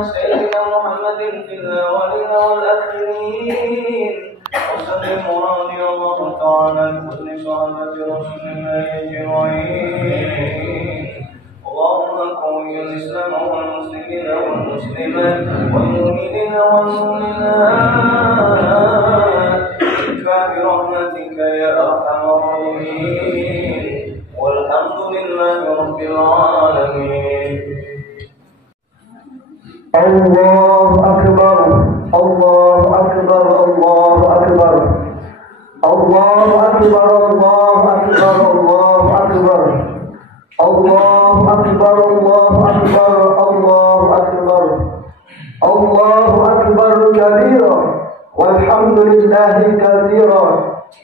سيدنا محمد في الأولين والآخرين وسلم رضي الله تعالى عن كل صحابة رسول الله أجمعين. اللهم قوي الإسلام والمسلمين والمسلمات والمؤمنين والمؤمنات برحمتك يا أرحم الراحمين والحمد لله رب العالمين. الله أكبر الله أكبر الله أكبر الله أكبر الله أكبر الله أكبر الله أكبر الله أكبر الله أكبر الله أكبر كبيرا والحمد لله كثيرا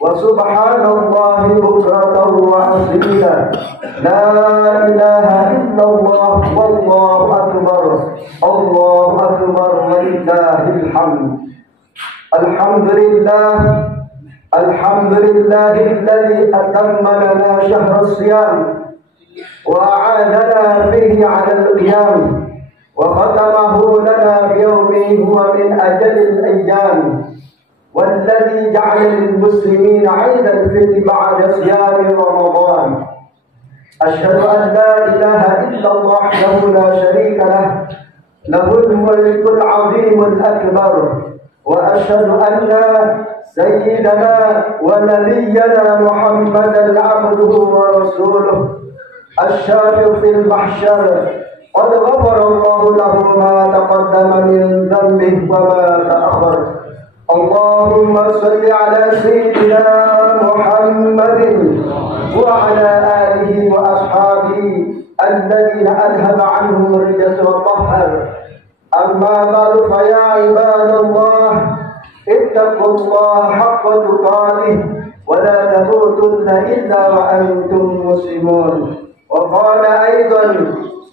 وسبحان الله بكرة وأصيلا لا إله إلا الله والله أكبر الله أكبر ولله الحمد. الحمد لله الحمد لله الذي أتم لنا شهر الصيام وأعاننا فيه على القيام وختمه لنا بيوم هو من أجل الأيام والذي جعل للمسلمين عيد الفطر بعد صيام رمضان. أشهد أن لا إله إلا الله وحده لا شريك له له الملك العظيم الأكبر وأشهد أن سيدنا ونبينا محمدا عبده ورسوله الشافع في المحشر قد غفر الله له ما تقدم من ذنبه وما تأخر. اللهم صل على سيدنا محمد وعلى آله وأصحابه الذين أذهب عنهم الرجس والطهر. أما بعد فيا عباد الله اتقوا الله حق تقاته ولا تموتن إلا وأنتم مسلمون. وقال أيضا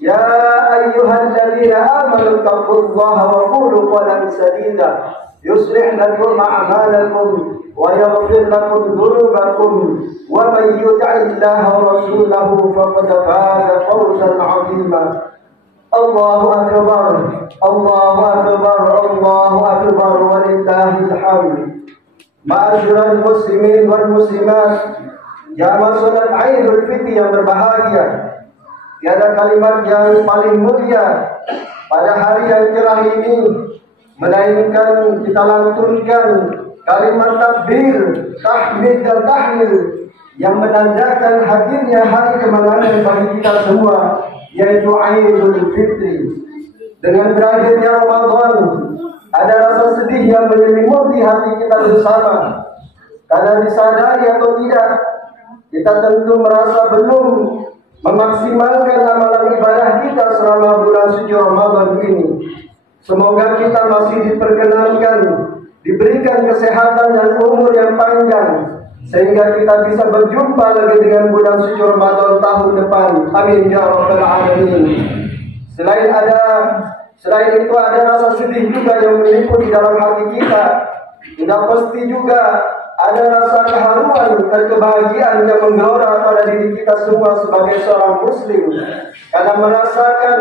يا أيها الذين آمنوا اتقوا الله وقولوا قولا سديدا يصلح لكم أعمالكم ويغفر لكم ذنوبكم ومن يطع الله ورسوله فقد فاز فوزا عظيما. الله أكبر الله أكبر الله أكبر ولله الحمد. معاشر المسلمين والمسلمات jamaah salat Idul Fitri yang berbahagia. Tiada kalimat yang paling mulia pada hari yang cerah ini melainkan kita lantunkan kalimat takbir, tahmid dan tahlil yang menandakan hadirnya hari kemenangan bagi kita semua, yaitu Idul Fitri. Dengan berakhirnya Ramadan, ada rasa sedih yang menyelimuti hati kita bersama. Karena disadari atau tidak, kita tentu merasa belum memaksimalkan amalan ibadah kita selama bulan suci Ramadan ini. Semoga kita masih diperkenankan, diberikan kesehatan dan umur yang panjang, sehingga kita bisa berjumpa lagi dengan bulan suci Ramadan tahun depan. Amin ya rabbal alamin. Selain itu ada rasa sedih juga yang meliputi dalam hati kita. Tidak pasti juga ada rasa keharuan dan kebahagiaan yang menggelora pada diri kita semua sebagai seorang muslim, karena merasakan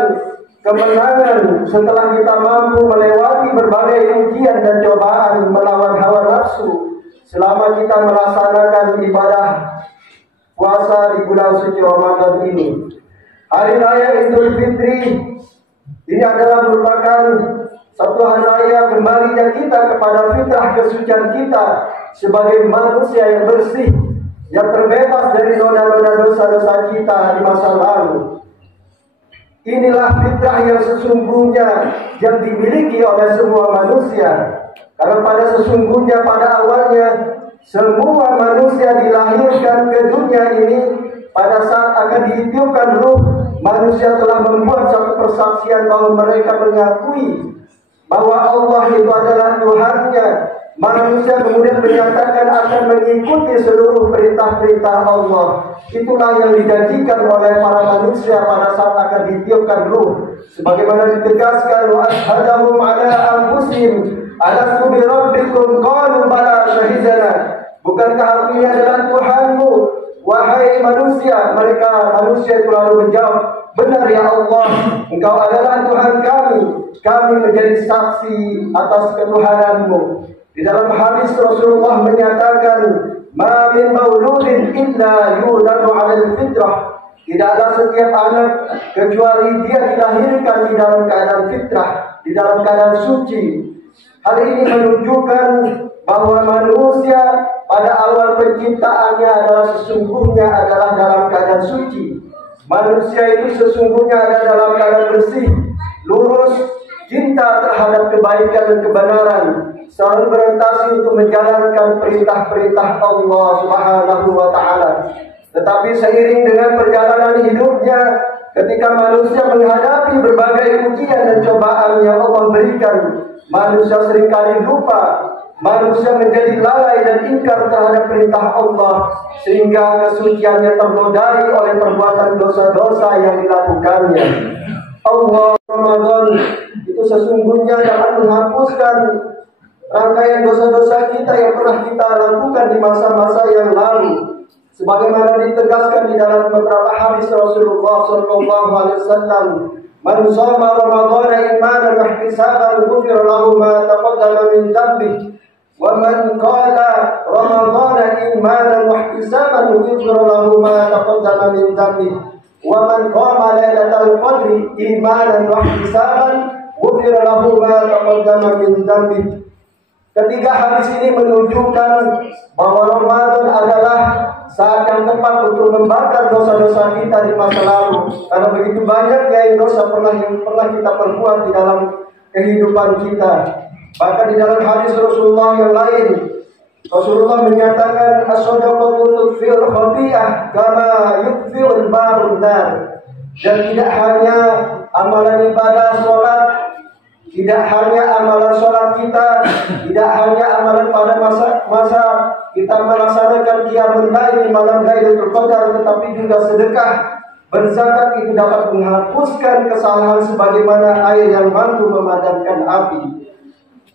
kemenangan setelah kita mampu melewati berbagai ujian dan cobaan melawan hawa nafsu selama kita melaksanakan ibadah puasa di bulan suci Ramadan ini. Hari Raya Idul Fitri ini adalah merupakan satu hari raya kembalinya kita kepada fitrah kesucian kita sebagai manusia yang bersih, yang terbebas dari noda-noda dosa-dosa kita di masa lalu. Inilah fitrah yang sesungguhnya yang dimiliki oleh semua manusia. Karena pada sesungguhnya pada awalnya semua manusia dilahirkan ke dunia ini, pada saat akan ditiupkan ruh, manusia telah membuat satu persaksian bahwa mereka mengakui bahwa Allah itu adalah Tuhannya. Manusia kemudian menyatakan akan mengikuti seluruh perintah-perintah Allah. Itulah yang dijanjikan oleh para manusia pada saat akan ditiupkan ruh. Sebagaimana ditegaskan, wa ashhadahum ala anfusihim alastu bi rabbikum qalu bala syahidana. Bukankah aku ini adalah Tuhanmu, wahai manusia? Mereka manusia itu lalu menjawab, benar ya Allah, Engkau adalah Tuhan kami. Kami menjadi saksi atas ketuhananmu. Di dalam hadis Rasulullah menyatakan, ma min mauludin illa yuladu 'alal fitrah. Tidaklah setiap anak kecuali dia dilahirkan di dalam keadaan fitrah, di dalam keadaan suci. Hal ini menunjukkan bahwa manusia pada awal penciptaannya adalah sesungguhnya adalah dalam keadaan suci. Manusia itu sesungguhnya ada dalam keadaan bersih, lurus, cinta terhadap kebaikan dan kebenaran, selalu berorientasi untuk menjalankan perintah-perintah Allah Subhanahu wa taala. Tetapi seiring dengan perjalanan hidupnya, ketika manusia menghadapi berbagai ujian dan cobaan yang Allah berikan, manusia seringkali lupa. Manusia menjadi lalai dan ingkar terhadap perintah Allah, sehingga kesuciannya ternodai oleh perbuatan dosa-dosa yang dilakukannya. Allah Ramadan itu sesungguhnya dapat menghapuskan rangkaian dosa-dosa kita yang pernah kita lakukan di masa-masa yang lalu. Sebagaimana ditegaskan di dalam beberapa hadis Rasulullah SAW, man shoma Ramadhana imanan wa ihtisaban ghufira lahu ma taqaddama min dhanbihi wa man qala Ramadhana imanan wa ihtisaban ghufira lahu ma taqaddama min dhanbihi wa man qama lailatal qadri imanan wa ihtisaban ghufira lahu ma taqaddama min dhanbihi. Ketiga hadis ini menunjukkan bahwa Ramadan adalah saat yang tepat untuk membakar dosa-dosa kita di masa lalu. Karena begitu banyaknya yang dosa yang pernah kita perbuat di dalam kehidupan kita. Bahkan di dalam hadis Rasulullah yang lain, Rasulullah menyatakan as-shadaqatu tudfi'ul khati'ah kama yudfi'ul barun nar. Dan tidak hanya amalan ibadah sholat, tidak hanya amalan sholat kita, tidak hanya amalan pada masa kita melaksanakan qiyamul lail di malam Lailatul Qadar, tetapi juga sedekah, berzakat itu dapat menghapuskan kesalahan sebagaimana air yang mampu memadamkan api.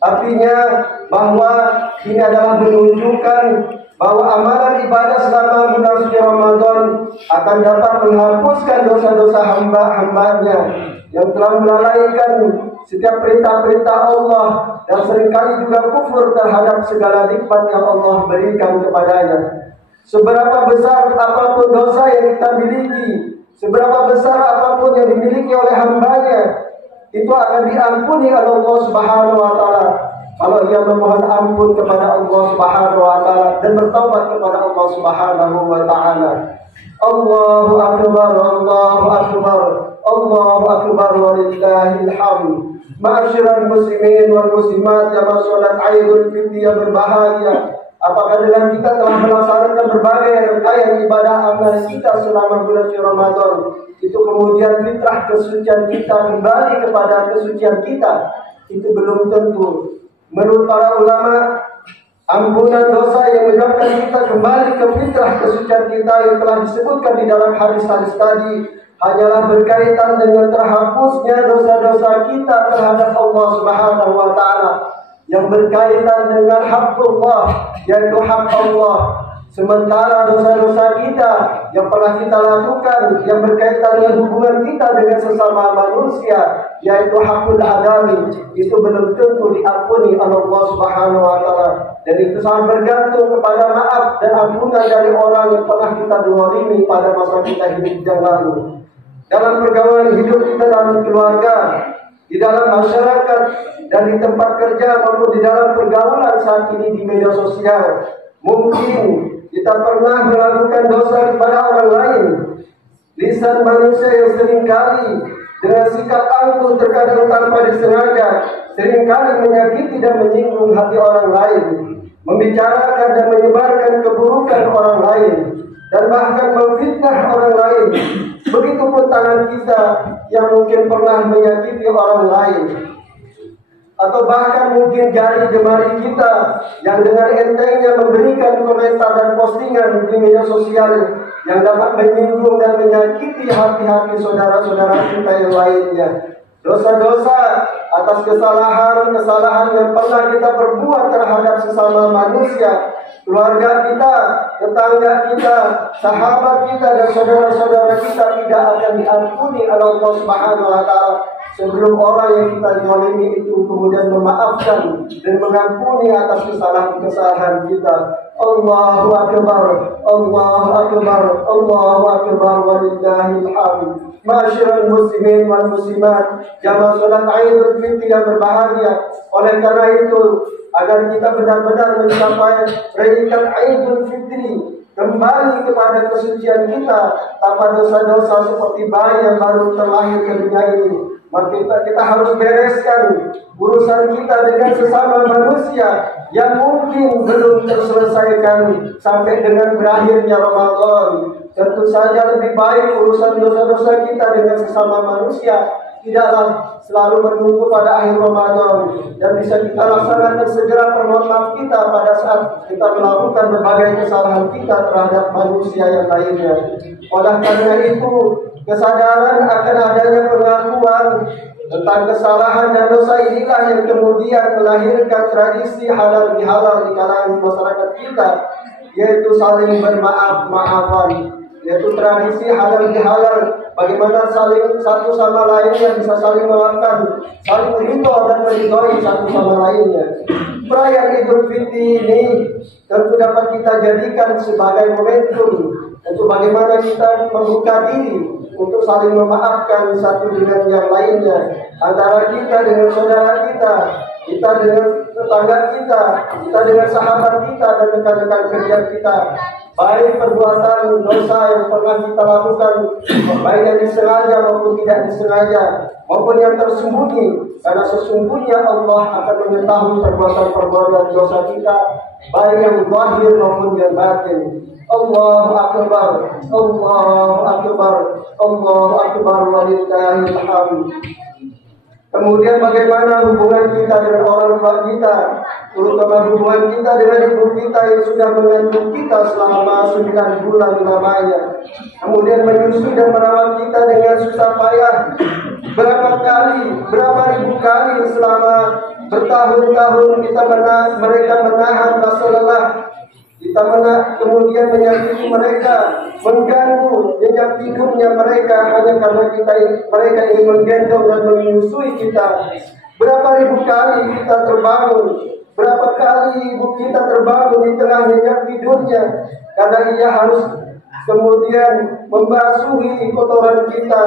Artinya bahwa ini adalah menunjukkan bahwa amalan ibadah selama bulan suci Ramadan akan dapat menghapuskan dosa-dosa hamba-hambanya yang telah melalaikan setiap perintah-perintah Allah dan seringkali juga kufur terhadap segala nikmat yang Allah berikan kepadanya. Seberapa besar apapun dosa yang kita miliki, seberapa besar apapun yang dimiliki oleh hambanya, itu akan diampuni oleh Allah Subhanahu wa Ta'ala. Kalau ia memohon ampun kepada Allah Subhanahu wa Ta'ala dan bertaubat kepada Allah Subhanahu wa Ta'ala. Allahu akbar, Allahu akbar, Allahu akbar, walillahil hamd. Ma'asyiral muslimin wal muslimat jamaah salat Idul Fitri yang berbahagia. Apakah dengan kita telah melaksanakan berbagai rangkaian ibadah amal kita selama bulan Ramadan, itu kemudian fitrah kesucian kita kembali kepada kesucian kita? Itu belum tentu. Menurut para ulama, ampunan dosa yang menyebabkan kita kembali ke fitrah kesucian kita yang telah disebutkan di dalam hadis-hadis tadi hanyalah berkaitan dengan terhapusnya dosa-dosa kita terhadap Allah Subhanahu wa Ta'ala, yang berkaitan dengan hak Allah, yaitu hak Allah. Sementara dosa-dosa kita yang pernah kita lakukan yang berkaitan dengan hubungan kita dengan sesama manusia, yaitu hakul adami, itu belum tentu diampuni oleh Allah Subhanahu wa Ta'ala. Dan itu sangat bergantung kepada maaf dan ampunan dari orang yang pernah kita dolimi pada masa kita hidup yang lalu. Dalam pergaulan hidup kita dalam keluarga, di dalam masyarakat, dan di tempat kerja maupun di dalam pergaulan saat ini di media sosial, mungkin kita pernah melakukan dosa kepada orang lain. Lisan manusia yang seringkali dengan sikap angkuh terkadang tanpa disengaja seringkali menyakiti dan menyinggung hati orang lain, membicarakan dan menyebarkan keburukan orang lain, dan bahkan memfitnah orang lain. Begitupun tangan kita yang mungkin pernah menyakiti orang lain, atau bahkan mungkin jari jemari kita yang dengan entengnya memberikan komentar dan postingan di media sosial yang dapat menyinggung dan menyakiti hati-hati saudara-saudara kita yang lainnya. Dosa-dosa atas kesalahan-kesalahan yang pernah kita perbuat terhadap sesama manusia, keluarga kita, tetangga kita, sahabat kita, dan saudara-saudara kita tidak akan diampuni oleh Allah Subhanahu wa Ta'ala sebelum orang yang kita zalimi itu kemudian memaafkan dan mengampuni atas kesalahan-kesalahan kita. Allahu akbar, Allahu akbar, Allahu akbar, walillahil hamd. Ma'asyiral muslimin wal muslimat, jamaah salat Idul Fitri yang berbahagia. Oleh karena itu, agar kita benar-benar mencapai predikat Idul Fitri, kembali kepada kesucian kita tanpa dosa-dosa seperti bayi yang baru terlahir ke dunia ini, maka kita harus bereskan urusan kita dengan sesama manusia yang mungkin belum terselesaikan sampai dengan berakhirnya Ramadan. Tentu saja lebih baik urusan dosa-dosa kita dengan sesama manusia tidaklah selalu menunggu pada akhir Ramadan, dan bisa kita laksanakan segera permohonan maaf kita pada saat kita melakukan berbagai kesalahan kita terhadap manusia yang lainnya. Oleh karena itu, kesadaran akan adanya pengakuan tentang kesalahan dan dosa inilah yang kemudian melahirkan tradisi halal bihalal di kalangan masyarakat kita, yaitu saling bermaaf-maafan, yaitu tradisi halal bihalal. Bagaimana saling satu sama lainnya bisa saling memaafkan, saling ridho dan meridhoi satu sama lainnya. Perayaan Idul Fitri ini tentu dapat kita jadikan sebagai momentum untuk bagaimana kita membuka diri untuk saling memaafkan satu dengan yang lainnya, antara kita dengan saudara kita, kita dengan tetangga kita, kita dengan sahabat kita dan rekan-rekan kerja kita. Baik perbuatan dosa yang pernah kita lakukan, baik yang disengaja maupun tidak disengaja, maupun yang tersembunyi, karena sesungguhnya Allah akan mengetahui perbuatan-perbuatan dosa kita, baik yang zahir maupun yang batin. Allahu akbar, Allahu akbar, Allahu akbar, walillahil hamd. Kemudian bagaimana hubungan kita dengan orang tua kita, terutama hubungan kita dengan ibu kita yang sudah mengandung kita selama 9 bulan lamanya, kemudian menyusui dan merawat kita dengan susah payah. Berapa ribu kali selama bertahun-tahun mereka menahan rasa lelah. Kita kemudian menyakiti mereka, mengganggu nyenyak tidurnya mereka hanya karena mereka ingin menggendong dan menyusui kita. Berapa ribu kali kita terbangun, berapa kali ibu kita terbangun di tengah nyenyak tidurnya karena ia harus kemudian membasuhi kotoran kita.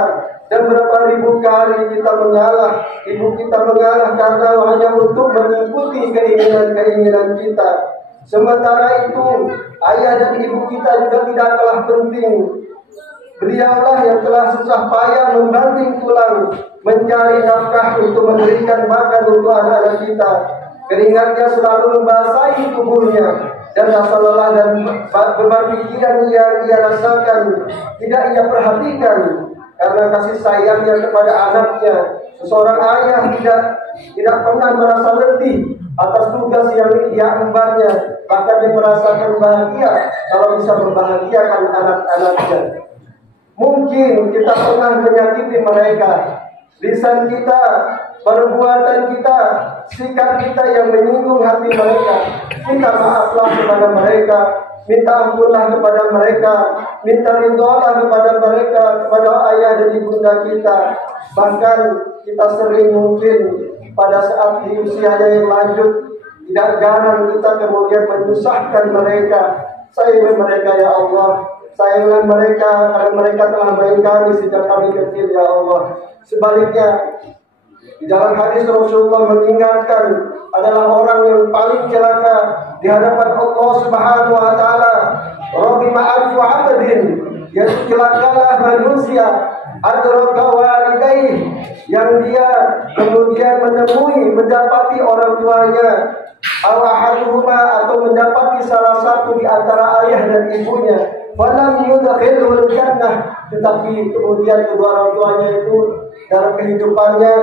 Dan berapa ribu kali kita mengalah, ibu kita mengalah karena hanya untuk mengikuti keinginan-keinginan kita. Sementara itu, ayah dan ibu kita juga tidak kalah penting. Beliaulah yang telah susah payah membanting tulang, mencari nafkah untuk memberikan makan untuk anak-anak kita. Keringatnya selalu membasahi tubuhnya, dan rasa lelah dan beban pikiran yang ia rasakan tidak ia perhatikan. Karena kasih sayangnya kepada anaknya, seseorang ayah tidak pernah merasa letih atas tugas yang ia embannya. Bahkan dia merasakan bahagia kalau bisa membahagiakan anak-anaknya. Mungkin kita pernah menyakiti mereka, lisan kita, perbuatan kita, sikap kita yang menyinggung hati mereka. Minta maaflah kepada mereka, minta ampunlah kepada mereka, minta ridholah kepada mereka, kepada ayah dan ibunda kita. Bahkan kita sering mungkin pada saat di usianya yang lanjut, tidak jarang kita kemudian menyusahkan mereka. Sayangi mereka ya Allah, sayangilah mereka karena mereka telah baik kami sejak kami kecil ya Allah. Sebaliknya, di dalam hadis Rasulullah mengingatkan adalah orang yang paling celaka di hadapan Allah Subhanahu wa taala. Rabbi ma'afu 'abdin, yaitu celakalah manusia adraka walidayhi, yang dia kemudian mendapati orang tuanya, awahaduhuma, atau mendapati salah satu di antara ayah dan ibunya, walam yudkhilul jannah, tetapi kemudian kedua orang tuanya itu dalam kehidupannya,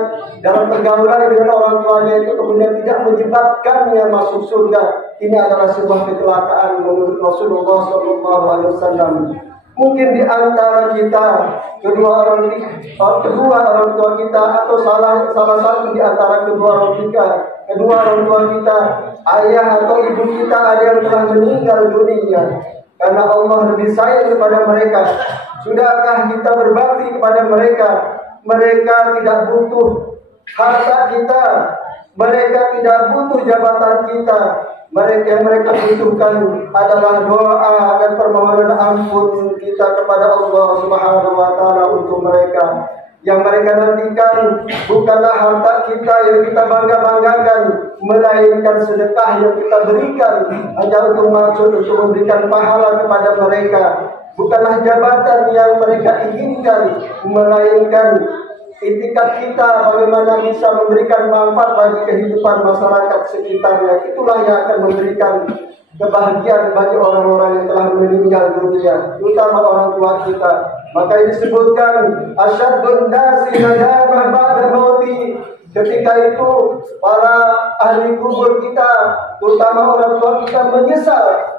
dalam pergaulan dengan orang tuanya itu kemudian tidak menyebabkannya masuk surga. Ini adalah sebuah kecelakaan menurut Rasulullah SAW. Mungkin di antara kita kedua orang tua kita, atau salah satu di antara kedua orang tua kita, ayah atau ibu kita, ada yang telah meninggal dunia karena Allah lebih sayang kepada mereka. Sudahkah kita berbakti kepada mereka? Mereka tidak butuh harta kita, mereka tidak butuh jabatan kita. Yang mereka butuhkan adalah doa dan permohonan ampun kita kepada Allah Subhanahu wa taala untuk mereka. Yang mereka nantikan bukanlah harta kita yang kita bangga-banggakan, melainkan sedekah yang kita berikan hanya untuk maksud untuk memberikan pahala kepada mereka. Bukanlah jabatan yang mereka inginkan, melainkan itikat kita bagaimana bisa memberikan manfaat bagi kehidupan masyarakat sekitarnya. Itulah yang akan memberikan kebahagiaan bagi orang-orang yang telah meninggal dunia, terutama orang tua kita. Maka disebutkan asyadun nasi nadamah ba'da mauti. Ketika itu para ahli kubur kita, terutama orang tua kita, menyesal.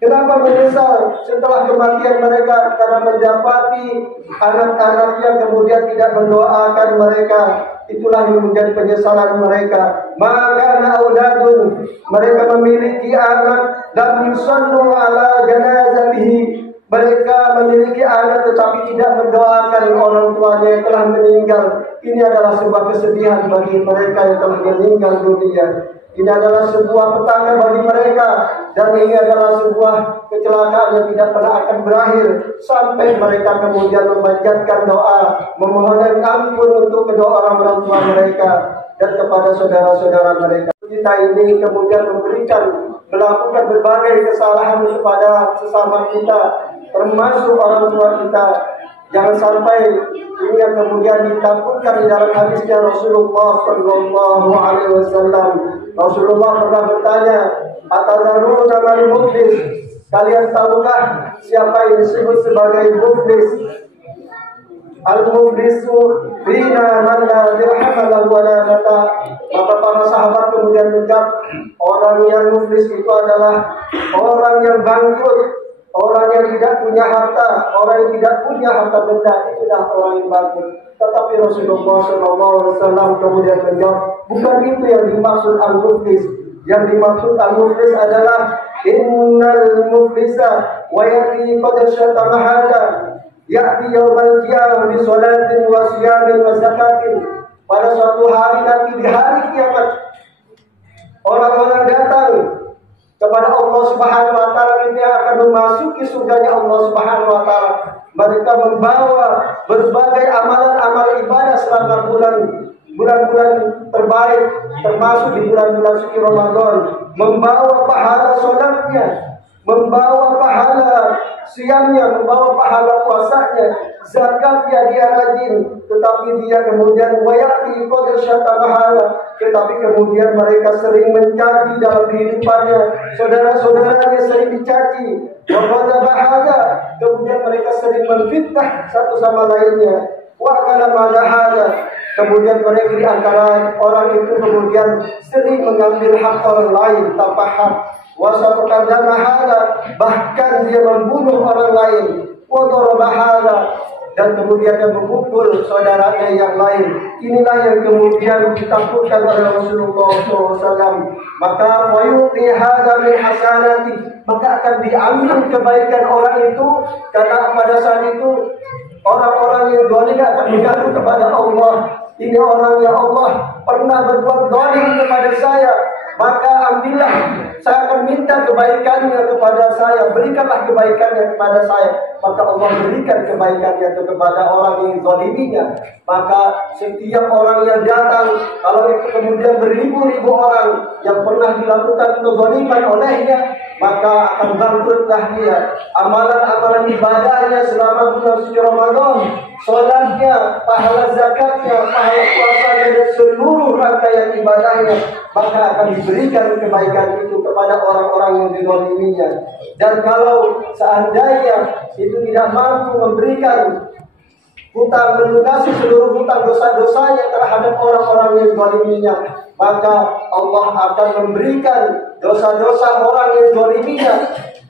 Kenapa menyesal setelah kematian mereka? Karena mendapati anak-anaknya kemudian tidak mendoakan mereka. Itulah yang menjadi penyesalan mereka. Maka naudadun, mereka memiliki anak dan yusallu ala janazatihi. Mereka memiliki anak tetapi tidak mendoakan orang tuanya yang telah meninggal. Ini adalah sebuah kesedihan bagi mereka yang telah meninggal dunia. Ini adalah sebuah petaka bagi mereka, dan ini adalah sebuah kecelakaan yang tidak pernah akan berakhir sampai mereka kemudian memanjatkan doa, memohon ampun untuk kedua orang tua mereka dan kepada saudara-saudara mereka. Kita ini kemudian melakukan berbagai kesalahan kepada sesama kita, termasuk orang tua kita. Jangan sampai ini yang kemudian ditakutkan di dalam hadisnya Rasulullah Sallallahu Alaihi Wasallam. Rasulullah pernah bertanya, "Atadharuna man muflis?" Kalian tahukah siapa yang disebut sebagai muflis? Al-muflisu fina man la dirham lahu wa la mata. Maka para sahabat kemudian menjawab, orang yang muflis itu adalah orang yang bangkrut, orang yang tidak punya harta, orang yang tidak punya harta benda, itulah orang yang bangkrut. Tetapi Rasulullah SAW kemudian menjawab, bukan itu yang dimaksud al-muflis. Yang dimaksud al-muflis adalah innal muflisa wa yati qad syatama hada ya'ti yawmal qiyamah bi sholatin wa siyamin wa zakatin. Pada suatu hari nanti, di hari kiamat, orang-orang datang kepada Allah Subhanahu wa taala, kita akan memasuki surganya Allah Subhanahu wa taala. Mereka membawa berbagai amalan-amal ibadah selama bulan-bulan terbaik, termasuk di bulan-bulan suci Ramadan, membawa pahala salatnya, membawa pahala siamnya, membawa pahala puasanya, zakatnya dia rajin, tetapi dia kemudian wayati qadr syata pahala, tetapi kemudian mereka sering mencaci dalam kehidupannya, saudara-saudaranya sering dicaci, waqadha bahada, kemudian mereka sering menfitnah satu sama lainnya, wa kana madahada, kemudian mereka di antara orang itu kemudian sering mengambil hak orang lain tanpa hak, bahkan dia membunuh orang lain, dan kemudian dia memukul saudaranya yang lain. Inilah yang kemudian ditakutkan oleh Rasulullah SAW. Maka wayuti hada min hasanati, maka akan diambil kebaikan orang itu, karena pada saat itu orang-orang yang zalim akan mengaku kepada Allah, ini orang yang Allah pernah berbuat zalim kepada saya, maka ambillah, saya akan minta kebaikannya kepada saya, berikanlah kebaikannya kepada saya. Maka Allah berikan kebaikannya itu kepada orang yang zaliminya. Maka setiap orang yang datang, kalau itu kemudian beribu-ribu orang yang pernah dilakukan kezaliman olehnya, maka akan bangkrutlah dia. Amalan-amalan ibadahnya selama bulan suci Ramadan, salatnya, pahala zakatnya, pahala puasanya, dan seluruh rangkaian ibadahnya, maka akan diberikan kebaikan itu kepada orang-orang yang dizaliminya. Dan kalau seandainya itu tidak mampu memberikan hutang, melunasi seluruh hutang dosa-dosanya terhadap orang-orang yang zaliminya, maka Allah akan memberikan dosa-dosa orang yang zaliminya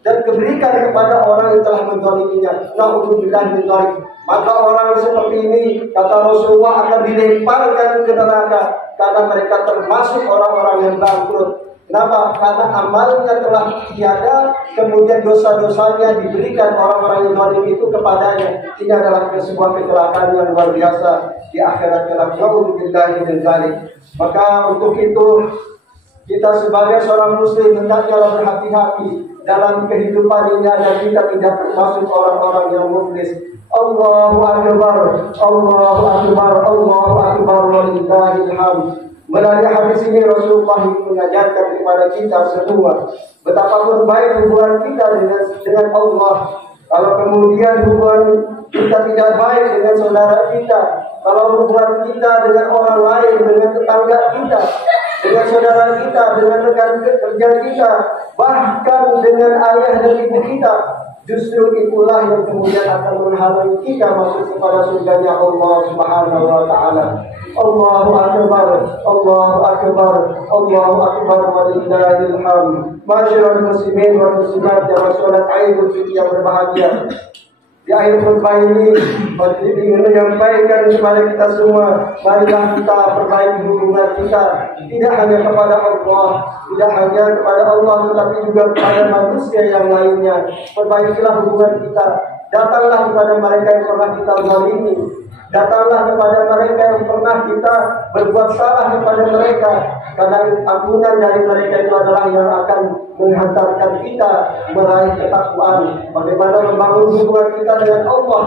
dan diberikan kepada orang yang telah menzaliminya. Na'udzubillah min dzalik. Maka orang seperti ini, kata Rasulullah, akan dilemparkan ke neraka karena mereka termasuk orang-orang yang bangkrut. Kenapa? Karena amalnya telah tiada, kemudian dosa-dosanya diberikan orang-orang yang zalim itu kepadanya. Ini adalah sebuah kecelakaan yang luar biasa di akhirat kelak. Na'udzubillahi min dzalik. Maka untuk itu kita sebagai seorang muslim hendaknya berhati-hati dalam kehidupan ini agar kita tidak termasuk orang-orang yang muflis. Allahu akbar, Allahu akbar, Allahu akbar, walillahil hamd. Melalui hadis ini Rasulullah mengajarkan kepada kita semua betapapun baik hubungan kita dengan Allah. Kalau kemudian hubungan kita tidak baik dengan saudara kita, kalau hubungan kita dengan orang lain, dengan tetangga kita, dengan saudara kita, dengan rekan kerja kita, bahkan dengan ayah dan ibu kita, justru itulah yang kemudian akan menghalangi kita masuk kepada surganya Allah Subhanahu wa taala. Allahu akbar, Allahu akbar, Allahu akbar, walillahil hamd. Masyarul muslimin wal muslimat yang salat Idul Fitri yang berbahagia. Di akhir khutbah ini, saya ingin menyampaikan kepada kita semua, marilah kita perbaiki hubungan kita, tidak hanya kepada Allah, tidak hanya kepada Allah, tetapi juga kepada manusia yang lainnya. Perbaikilah hubungan kita. Datanglah kepada mereka yang pernah kita zalimi, datanglah kepada mereka yang pernah kita berbuat salah kepada mereka, karena ampunan dari mereka itu adalah yang akan menghantarkan kita meraih ketakwaan. Bagaimana membangun hubungan kita dengan Allah,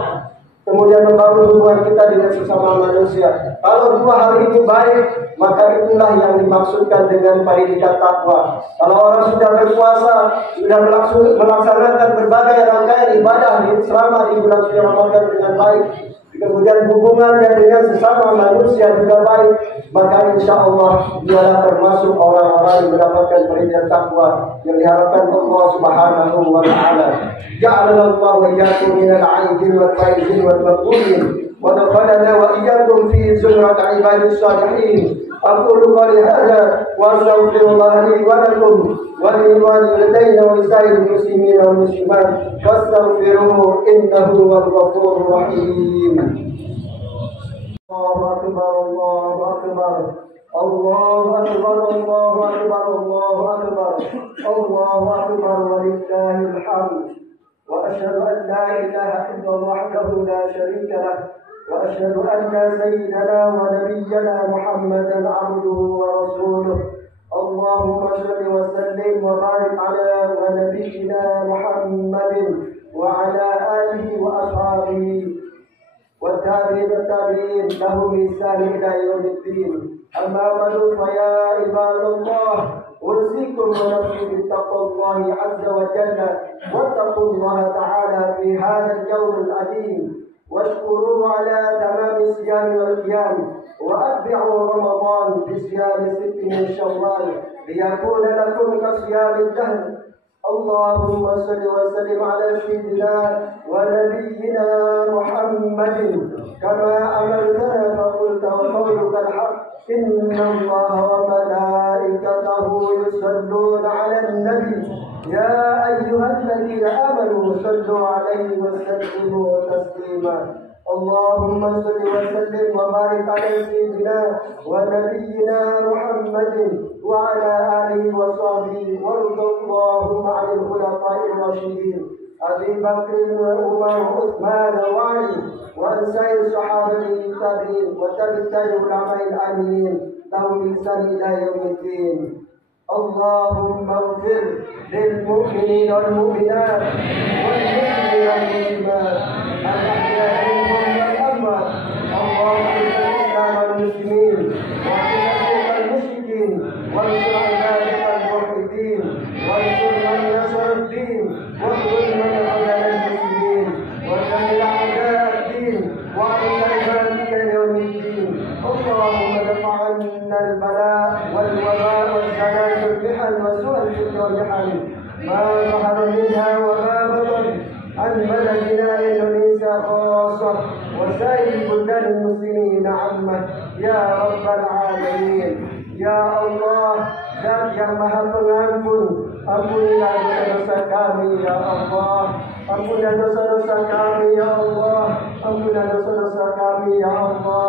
kemudian membangun hubungan kita dengan sesama manusia. Kalau dua hal ini baik, maka itulah yang dimaksudkan dengan predikat takwa. Kalau orang sudah berpuasa, sudah melaksanakan berbagai rangkaian ibadah selama di bulan suci Ramadan dengan baik, kemudian hubungannya dengan sesama manusia juga baik, maka insya Allah dialah termasuk orang-orang yang mendapatkan predikat takwa yang diharapkan Allah Subhanahu wa taala. Ja'alana Allah wa iyyakum minal 'aidin wal faizin wal maqbulin wa nafa'ana wa iyyakum fi zumrat 'ibadis salihin. Aqulu qawli hadza wa astaghfirullah li wa lakum wa lil walidayni wa lisa'il muslimin wal muslimat fastaghfiruhu innahu huwal ghafurur rahim. Allahu akbar, Allahu akbar, Allahu akbar, Allahu akbar, Allahu akbar, Allahu akbar, walillahil hamd. Wa asyhadu an la ilaha illallah wahdahu la syarika lah, wa asyhadu anna sayyidana wa nabiyyana Muhammadan 'abduhu wa rasuluh. اللهم صل وسلم وبارك على نبينا محمد وعلى آله وأصحابه والتابعين لهم بإحسان إلى يوم الدين. أما بعد فيا عباد الله أوصيكم ونفسي بتقوى الله عز وجل واتقوا الله تعالى في هذا اليوم العظيم واشكروه على تمام الصيام والقيام وأتبعوا رمضان بصيام 6 من شوال ليكون لكم كصيام الدهر. اللهم صل وسلم على سيدنا ونبينا محمد كما أمرتنا فقلت وقولك الحق إن الله وملائكته يصلون على النبي يا أيها الذين آمنوا صلوا عليه وسلموا تسليما. اللهم صل وسلم وبارك على سيدنا ونبينا محمد وعلى آله وصحبه وارض اللهم عن الخلفاء الراشدين أبي بكر وعمر وعثمان وعلي وعن سائر الصحابة التابعين وتابعي العلماء العاملين لهم بإحسان إلى يوم الدين. اللهم اغفر للمؤمنين والمؤمنات والمسلمين والمسلمات الأحياء منهم والأموات. اللهم اغفر الإسلام والمسلمين وأذل المشركين وانصر عبادك الموحدين وانصر من نصر الدين واخذل من خذل المسلمين ودمر أعداء الدين وأعز عبادك يوم الدين. اللهم ادفع عنا البلاء والوباء والزلازل والمحن وسوء الفتن والمحن ما ظهر منها وما بطن عن بلدنا إندونيسيا خاصة وسائر بلدان المسلمين عامة يا رب العالمين. Ya Allah, Zat yang Maha Pengampun, ampunilah dosa-dosa kami ya Allah. Ampunilah dosa-dosa kami ya Allah. Ampunilah dosa-dosa kami ya Allah,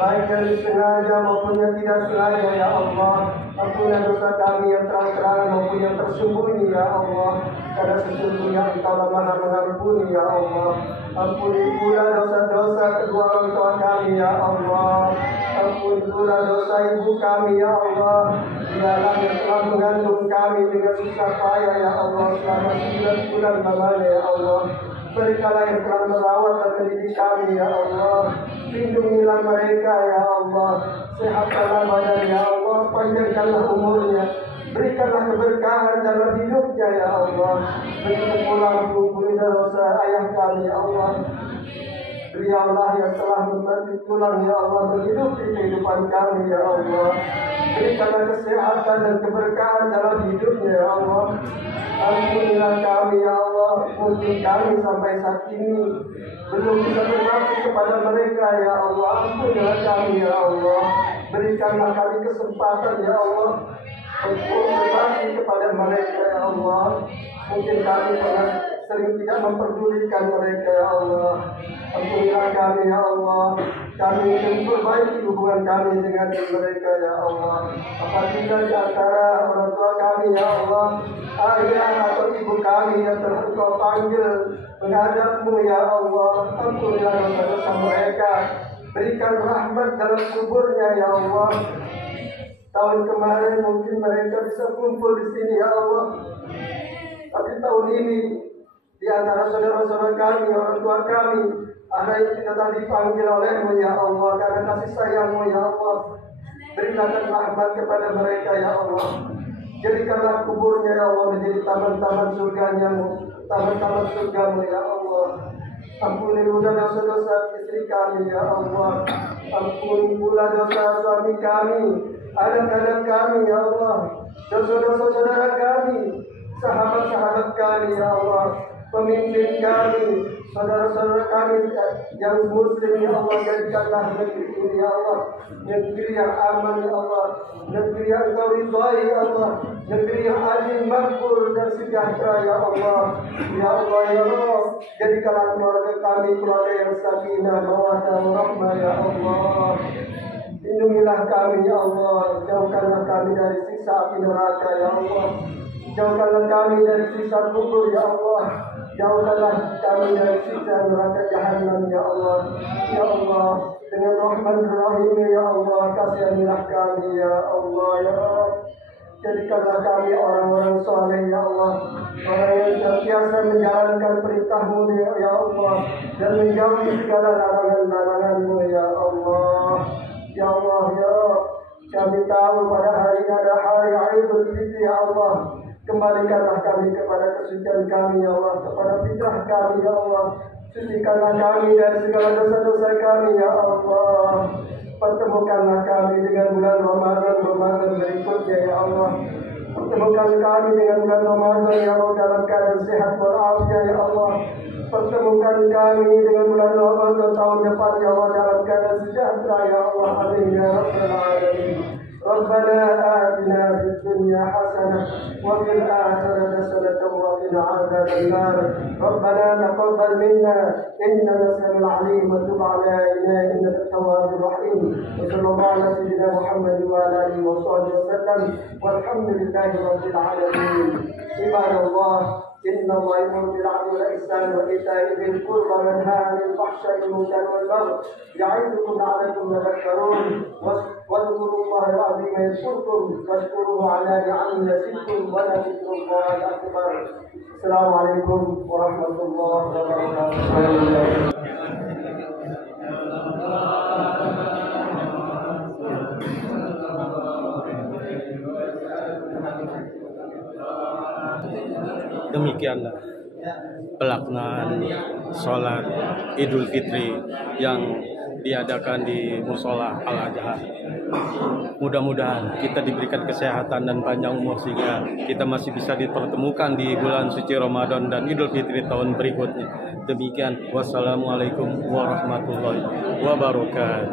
baik yang disengaja maupun yang tidak sengaja ya Allah. Ampunilah dosa kami yang terang-terangan maupun yang tersembunyi ya Allah, karena sesungguhnya Engkau Maha Mengampuni ya Allah. Ampuni pula dosa-dosa kedua orang tua kami ya Allah. Ampuni pula dosa ibu kami ya Allah. Dialah yang telah mengandung kami dengan susah payah ya Allah selama 9 bulan lamanya ya Allah. Berikanlah yang telah merawat dan mendidik kami ya Allah. Lindungilah mereka ya Allah. Sehatkanlah badan ya Allah. Panjangkanlah umurnya. Berikanlah keberkahan dalam hidupnya ya Allah. Begitu pula ampuni dosa ayah kami ya Allah. Beliaulah yang telah membantu tulang ya Allah menghidupi kehidupan kami ya Allah. Berikanlah kesehatan dan keberkahan dalam hidupnya ya Allah. Ampunilah kami ya Allah. Mungkin kami sampai saat ini belum bisa berbakti kepada mereka ya Allah. Ampunilah kami ya Allah. Berikanlah kami kesempatan ya Allah untuk berbakti kepada mereka ya Allah. Mungkin kami pernah sering tidak memperdulikan mereka ya Allah. Ampunilah kami ya Allah. Kami ingin perbaiki hubungan kami dengan mereka ya Allah. Apabila di antara orang tua kami ya Allah, ayah atau ibu kami yang telah Engkau panggil menghadap-Mu ya Allah, ampunilah dosa-dosa mereka. Berikan rahmat dalam kuburnya ya Allah. Tahun kemarin mungkin mereka bisa kumpul di sini ya Allah, tapi tahun ini di antara saudara-saudara kami, orang tua kami, ada yang tidak dipanggil oleh-Mu ya Allah, karena kasih sayang-Mu ya Allah. Berikan rahmat kepada mereka ya Allah. Jadikanlah kuburnya ya Allah menjadi taman-taman surga-Mu, taman-taman surga-Mu ya Allah. Ampuni pula dosa-dosa istri kami ya Allah. Ampuni pula dosa suami kami, anak-anak kami ya Allah. Dosa-dosa saudara kami, sahabat-sahabat kami ya Allah. Pemimpin kami, saudara-saudara kami yang muslim ya Allah. Jadikanlah negeri ini ya Allah negeri yang aman ya Allah, negeri yang Engkau ridhai ya Allah, negeri yang adil, makmur dan sejahtera ya Allah. Ya Allah ya Allah, jadikanlah keluarga kami keluarga yang sakinah, mawaddah, warahmah ya Allah. Lindungilah kami ya Allah, jauhkanlah kami dari siksa api neraka ya Allah. Jauhkanlah kami dari siksa kubur ya Allah. Jauhkanlah kami dari siksa neraka jahanam ya Allah. Ya Allah, dengan rahman rahim ya Allah, kasihanilah kami ya Allah ya Allah. Jadikanlah kami orang-orang soleh ya Allah, orang yang senantiasa menjalankan perintah-Mu ya Allah, dan menjauhi segala larangan-larangan-Mu ya Allah. Ya Allah ya Rabb, kami tahu pada hari ini ada hari Idul Fitri ya Allah. Kembalikanlah kami kepada kesucian kami ya Allah, kepada fitrah kami ya Allah. Sucikanlah kami dari segala dosa-dosa kami ya Allah. Pertemukanlah kami dengan bulan Ramadan berikutnya ya Allah. Pertemukan kami dengan bulan Ramadan ya Allah dalam keadaan sehat walafiat ya Allah. Pertemukan kami dengan bulan Ramadan tahun depan ya Allah dalam keadaan sejahtera ya Allah. Amin ya rabbal alamin. ربنا آتنا في الدنيا حسنة وفي الآخرة حسنة وقنا عذاب النار ربنا تقبل منا إنك السميع العليم وتب علينا إنك التواب الرحيم وصلى الله على سيدنا محمد وعلى آله وصحبه وسلم والحمد لله رب العالمين. عباد الله إن الله يأمر بالعدل والإحسان وإيتاء ذي القربى وينهى عن الفحشاء والمنكر والبغي يعظكم لعلكم تذكرون واذكروا الله العظيم يذكركم واشكروه على نعمه يزدكم ولذكر الله أكبر. السلام عليكم ورحمة الله وبركاته. Demikianlah pelaksanaan sholat Idul Fitri yang diadakan di Musola Al-Adha. Mudah-mudahan kita diberikan kesehatan dan panjang umur sehingga kita masih bisa dipertemukan di bulan suci Ramadan dan Idul Fitri tahun berikutnya. Demikian, wassalamualaikum warahmatullahi wabarakatuh.